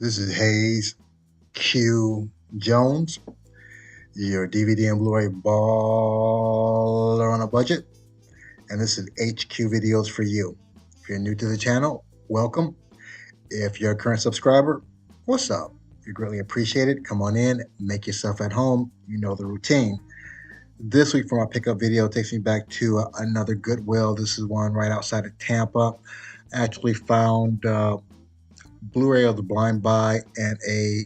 This is Hayes Q Jones, your DVD and Blu-ray baller on a budget, and this is HQ Videos for you. If you're new to the channel, welcome. If you're a current subscriber, what's up? You greatly appreciate it. Come on in, make yourself at home. You know the routine. This week for my pickup video takes me back to another Goodwill. This is one right outside of Tampa. Actually found Blu-ray of The Blind Buy and a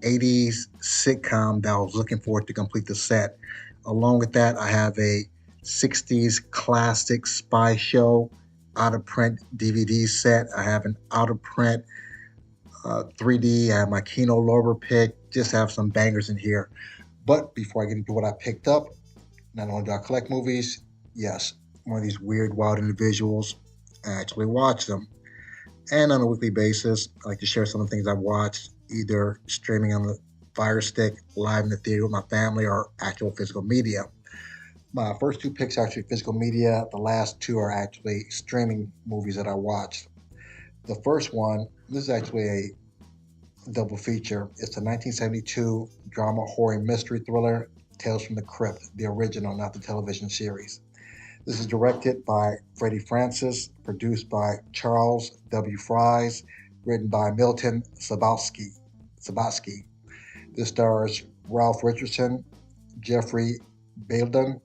80s sitcom that I was looking for to complete the set. Along with that, I have a 60s classic spy show out of print DVD set. I have an out of print 3D. I have my Kino Lorber pick. Just have some bangers in here. But before I get into what I picked up, not only do I collect movies, yes, one of these weird, wild individuals. I actually watch them. And on a weekly basis, I like to share some of the things I've watched, either streaming on the Fire Stick, live in the theater with my family, or actual physical media. My first two picks are actually physical media. The last two are actually streaming movies that I watched. The first one, this is actually a double feature. It's a 1972 drama horror mystery thriller, Tales from the Crypt, the original, not the television series. This is directed by Freddie Francis, produced by Charles W. Fries, written by Milton Sabatsky. This stars Ralph Richardson, Jeffrey Baildon,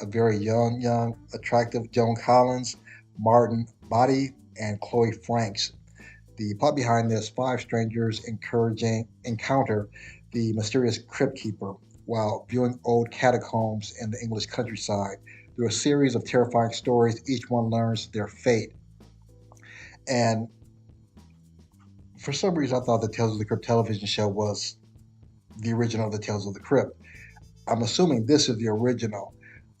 a very young, attractive Joan Collins, Martin Body, and Chloe Franks. The plot behind this: five strangers encounter the mysterious crypt keeper while viewing old catacombs in the English countryside. Through a series of terrifying stories, each one learns their fate. And for some reason, I thought the Tales of the Crypt television show was the original of the Tales of the Crypt. I'm assuming this is the original.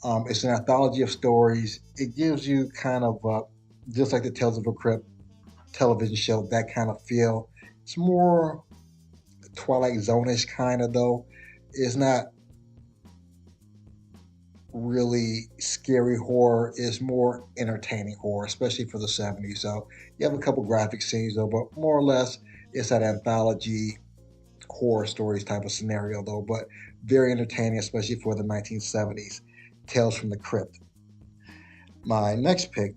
It's an anthology of stories. It gives you kind of, just like the Tales of the Crypt television show, that kind of feel. It's more Twilight Zone-ish kind of, though. It's not really scary horror, is more entertaining horror, especially for the 70s. So you have a couple graphic scenes though, but more or less it's that anthology horror stories type of scenario though, but very entertaining, especially for the 1970s. Tales from the Crypt. My next pick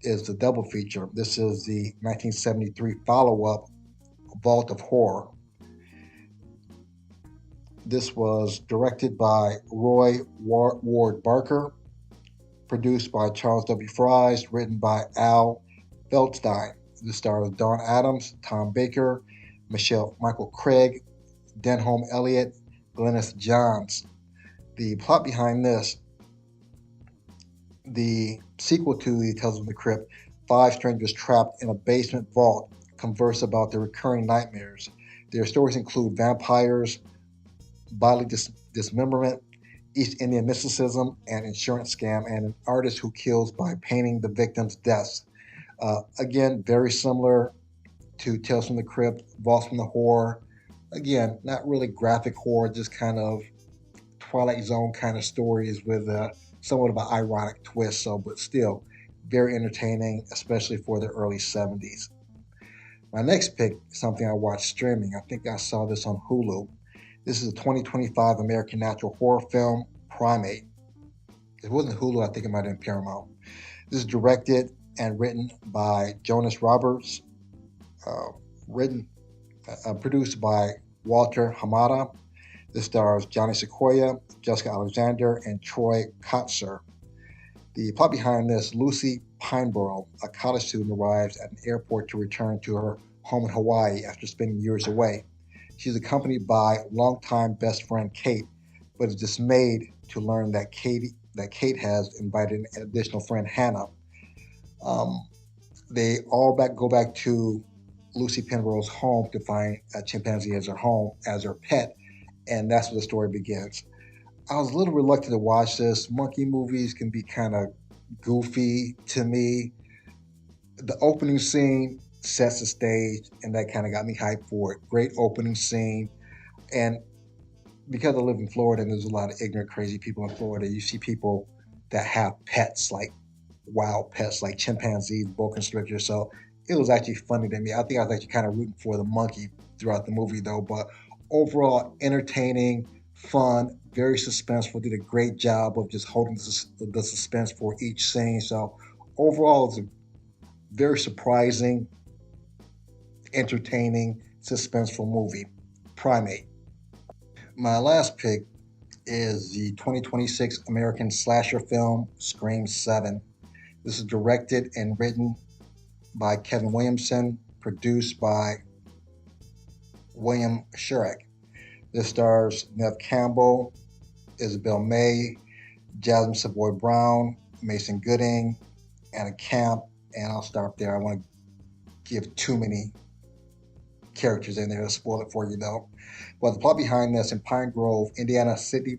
is the double feature. This is the 1973 follow-up, Vault of Horror. This was directed by Roy Ward Barker, produced by Charles W. Fries, written by Al Feldstein. This stars Don Adams, Tom Baker, Michael Craig, Denholm Elliott, Glynis Johns. The plot behind this: the sequel to The Tales of the Crypt, five strangers trapped in a basement vault converse about their recurring nightmares. Their stories include vampires, bodily dismemberment, East Indian mysticism, an insurance scam, and an artist who kills by painting the victim's deaths. Again, very similar to Tales from the Crypt, Vaults from the Horror. Again, not really graphic horror, just kind of Twilight Zone kind of stories with somewhat of an ironic twist. So, but still very entertaining, especially for the early 70s. My next pick is something I watched streaming. I think I saw this on Hulu. This is a 2025 American natural horror film, Primate. It wasn't Hulu, I think it might have been Paramount. This is directed and written by Jonas Roberts, uh, written, produced by Walter Hamada. This stars Johnny Sequoia, Jessica Alexander, and Troy Kotzer. The plot behind this: Lucy Pineborough, a college student, arrives at an airport to return to her home in Hawaii after spending years away. She's accompanied by longtime best friend Kate, but is dismayed to learn that Kate has invited an additional friend, Hannah. Um, they all go back to Lucy Penrose's home to find a chimpanzee as her pet, and that's where the story begins. I was a little reluctant to watch this. Monkey movies can be kind of goofy to me. The opening scene sets the stage, and that kind of got me hyped for it. Great opening scene, and because I live in Florida and there's a lot of ignorant, crazy people in Florida, you see people that have pets, like wild pets, like chimpanzees, boa constrictors. So it was actually funny to me. I think I was actually kind of rooting for the monkey throughout the movie, though. But overall, entertaining, fun, very suspenseful. Did a great job of just holding the suspense for each scene. So overall, it's a very surprising, entertaining, suspenseful movie. Primate. My last pick is the 2026 American slasher film Scream 7. This is directed and written by Kevin Williamson, produced by William Sherrick. This stars Nev Campbell, Isabel May, Jasmine Savoy Brown, Mason Gooding, Anna Camp, and I'll stop there. I want to give too many characters in there to spoil it for you, though. But the plot behind this in Pine Grove, Indiana, Sydney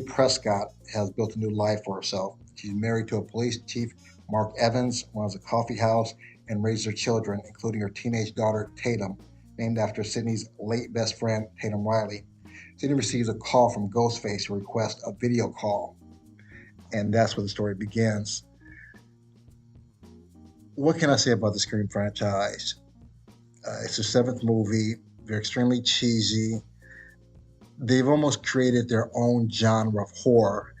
Prescott has built a new life for herself. She's married to a police chief, Mark Evans, runs a coffee house, and raises her children, including her teenage daughter, Tatum, named after Sydney's late best friend, Tatum Riley. Sydney receives a call from Ghostface to request a video call, and that's where the story begins. What can I say about the Scream franchise? It's their seventh movie. They're extremely cheesy. They've almost created their own genre of horror,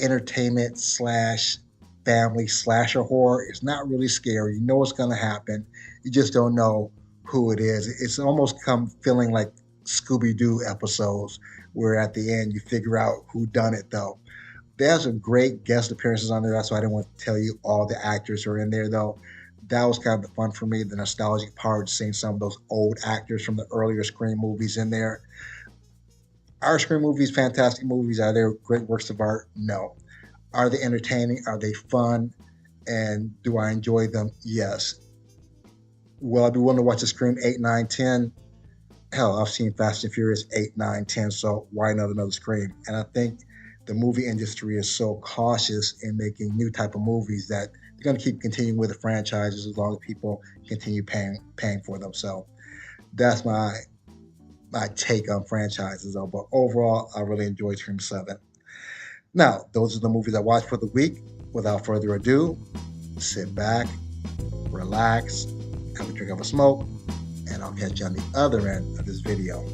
entertainment slash family slasher horror. It's not really scary. You know what's going to happen. You just don't know who it is. It's almost come feeling like Scooby-Doo episodes where at the end you figure out who done it, though. There's some great guest appearances on there. That's why I didn't want to tell you all the actors who are in there, though. That was kind of the fun for me, the nostalgic part, seeing some of those old actors from the earlier Scream movies in there. Are Scream movies fantastic movies? Are they great works of art? No. Are they entertaining? Are they fun? And do I enjoy them? Yes. Will I be willing to watch a Scream 8, 9, 10? Hell, I've seen Fast and Furious 8, 9, 10, so why not another Scream? And I think the movie industry is so cautious in making new type of movies that they're going to keep continuing with the franchises as long as people continue paying for them. So that's my take on franchises, though. But overall, I really enjoyed Scream 7. Now, those are the movies I watched for the week. Without further ado, sit back, relax, have a drink of a smoke, and I'll catch you on the other end of this video.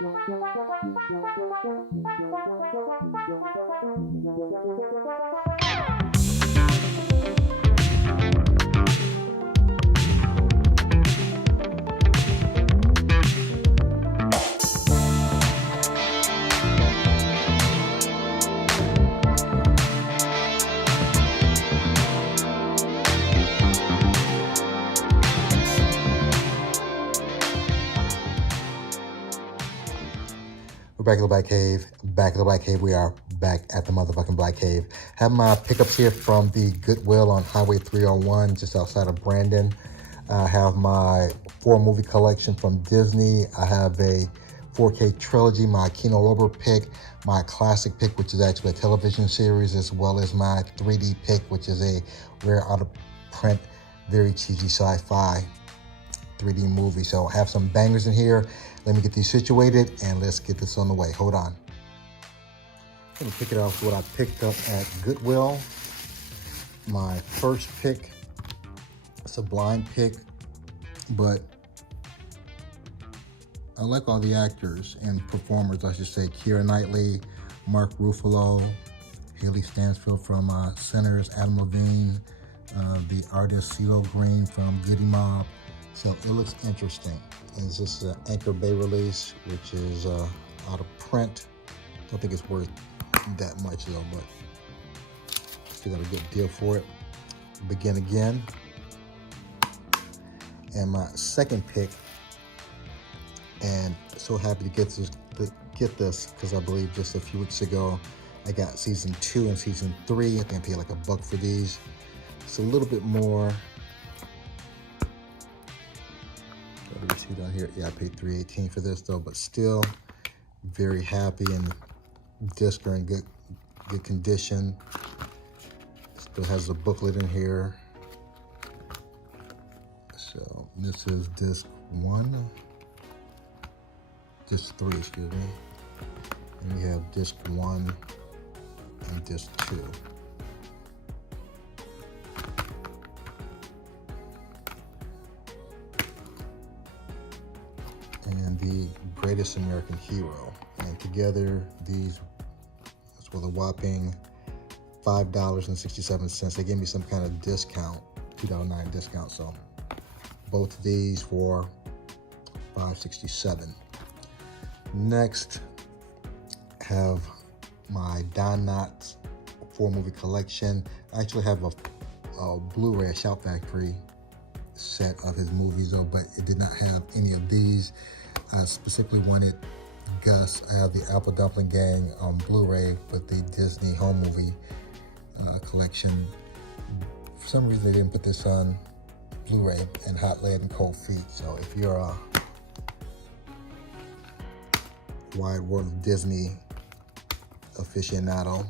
We're back at the Black Cave. Back at the Black Cave. We are back at the motherfucking Black Cave. Have my pickups here from the Goodwill on Highway 301, just outside of Brandon. I have my 4-movie collection from Disney. I have a 4K trilogy, my Kino Lorber pick, my classic pick, which is actually a television series, as well as my 3D pick, which is a rare out-of-print, very cheesy sci-fi 3D movie. So I have some bangers in here. Let me get these situated and let's get this on the way. Hold on. I'm gonna pick it off with what I picked up at Goodwill. My first pick, it's a blind pick, but I like all the actors and performers, I should say. Keira Knightley, Mark Ruffalo, Haley Stansfield from Sinners, Adam Levine, the artist CeeLo Green from Goody Mob. So it looks interesting. And this is an Anchor Bay release, which is out of print. Don't think it's worth that much though, but still got a good deal for it. Begin Again. And my second pick, and so happy to get this because I believe just a few weeks ago I got season 2 and season 3. I think I paid like $1 for these. It's a little bit more. What do we see down here? Yeah, I paid $3.18 for this though, but still very happy, and discs are in good condition. Still has a booklet in here. So this is disc 1, disc 3, excuse me. And we have disc 1 and disc 2. And the Greatest American Hero. And together these was with a whopping $5.67. They gave me some kind of discount, $2.09 discount. So both of these for $5.67. Next, have my Don Knotts 4-movie collection. I actually have a Blu-ray, a Shout Factory set of his movies though, but it did not have any of these. I specifically wanted Gus. I have the Apple Dumpling Gang on Blu-ray with the Disney home movie collection. For some reason they didn't put this on Blu-ray, and Hot Lead and Cold Feet. So if you're a Wide World of Disney aficionado,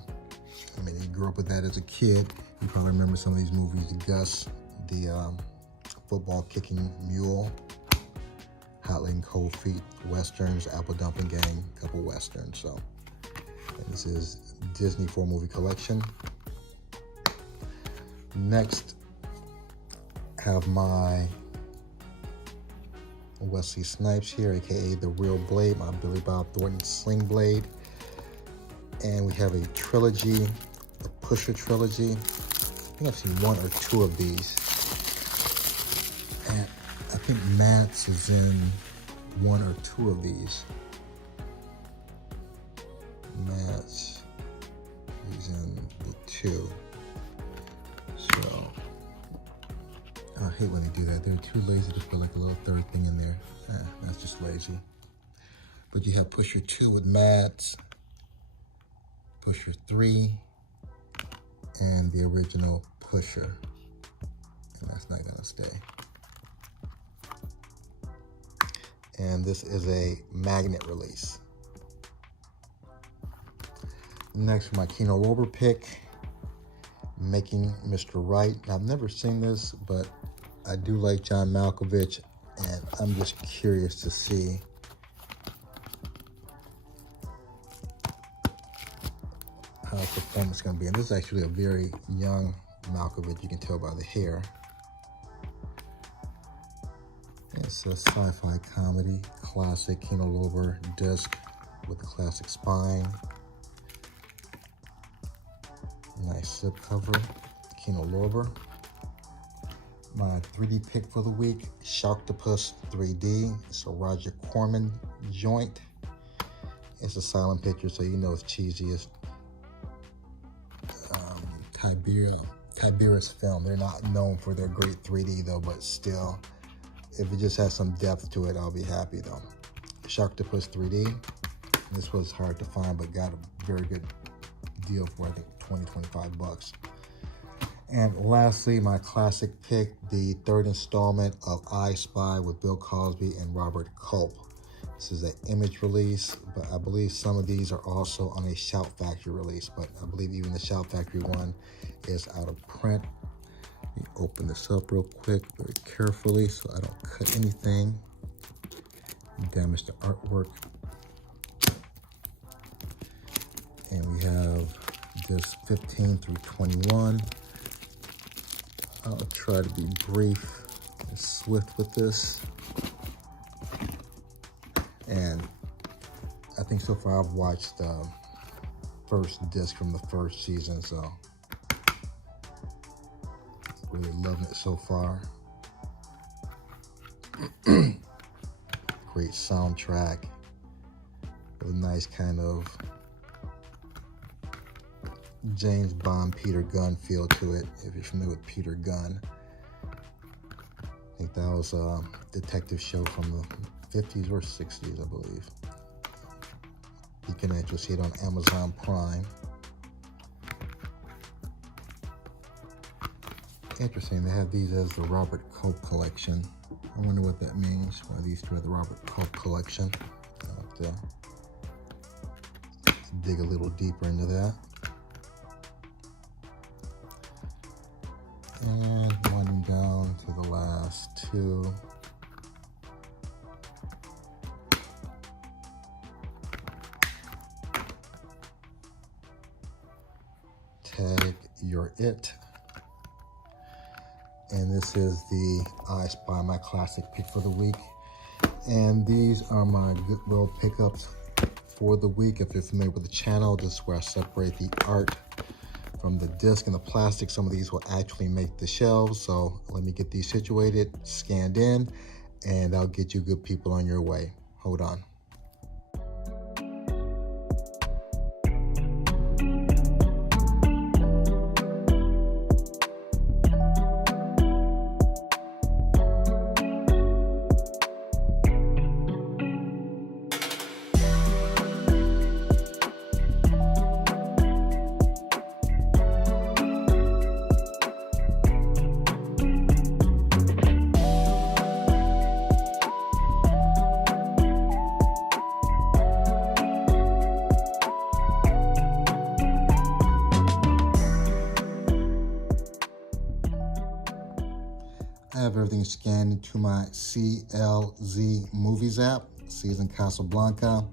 I mean, you grew up with that as a kid, you probably remember some of these movies. Gus, the football kicking mule, Hot Lead and Cold Feet, Westerns, Apple Dumpling Gang, a couple Westerns. So this is Disney 4-movie collection. Next, have my Wesley Snipes here, aka The Real Blade, my Billy Bob Thornton Sling Blade. And we have a trilogy, the Pusher trilogy. I think I've seen 1 or 2 of these. And I think Matt's is in 1 or 2 of these. Matt's is in the 2. So I hate when they do that. They're too lazy to put like a little third thing in there. That's just lazy. But you have Pusher 2 with Mads, Pusher 3, and the original Pusher. And that's not gonna stay. And this is a magnet release. Next, my Kino Lorber pick, Making Mr. Right. I've never seen this, but I do like John Malkovich, and I'm just curious to see how his performance is going to be. And this is actually a very young Malkovich, you can tell by the hair. It's a sci-fi comedy classic Kino Lorber disc with the classic spine. Nice slip cover, Kino Lorber. My 3D pick for the week, Sharktopus 3D. It's a Roger Corman joint. It's a silent picture, so you know it's cheesy. It's Tiberius film. They're not known for their great 3D though, but still, if it just has some depth to it, I'll be happy though. Sharktopus 3D. This was hard to find, but got a very good deal for, I think, 20-25 bucks. And lastly, my classic pick, the third installment of I Spy with Bill Cosby and Robert Culp. This is an Image release, but I believe some of these are also on a Shout Factory release, but I believe even the Shout Factory one is out of print. Let me open this up real quick, very carefully, so I don't cut anything, damage the artwork. And we have disc 15 through 21. I'll try to be brief and swift with this. And I think so far I've watched the first disc from the first season, so really loving it so far. Great soundtrack with a nice kind of James Bond, Peter Gunn feel to it, if you're familiar with Peter Gunn. I think that was a detective show from the 50s or 60s, I believe. You can actually see it on Amazon Prime. Interesting, they have these as the Robert Culp collection. I wonder what that means, why these two are the Robert Culp collection. I'll have to dig a little deeper into that. And one down to the last two. Tag You're It. And this is the I Spy, my classic pick for the week. And these are my Goodwill pickups for the week. If you're familiar with the channel, this is where I separate the art from the disc and the plastic. Some of these will actually make the shelves, so let me get these situated, scanned in, and I'll get you good people on your way. Hold on. I have everything scanned into my CLZ Movies app. C is in Casablanca,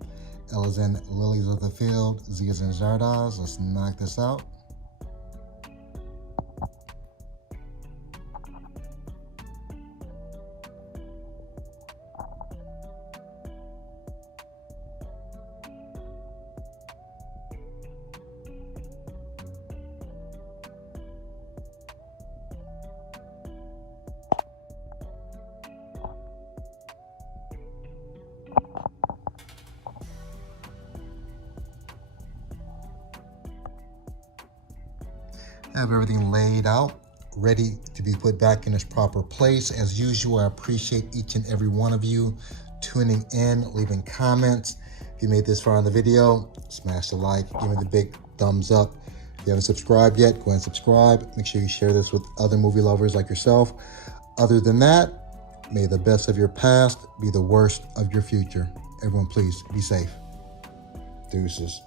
L is in Lilies of the Field, Z is in Zardoz. Let's knock this out. I have everything laid out, ready to be put back in its proper place. As usual, I appreciate each and every one of you tuning in, leaving comments. If you made this far in the video, smash the like, give me the big thumbs up. If you haven't subscribed yet, go ahead and subscribe. Make sure you share this with other movie lovers like yourself. Other than that, may the best of your past be the worst of your future. Everyone, please be safe. Deuces.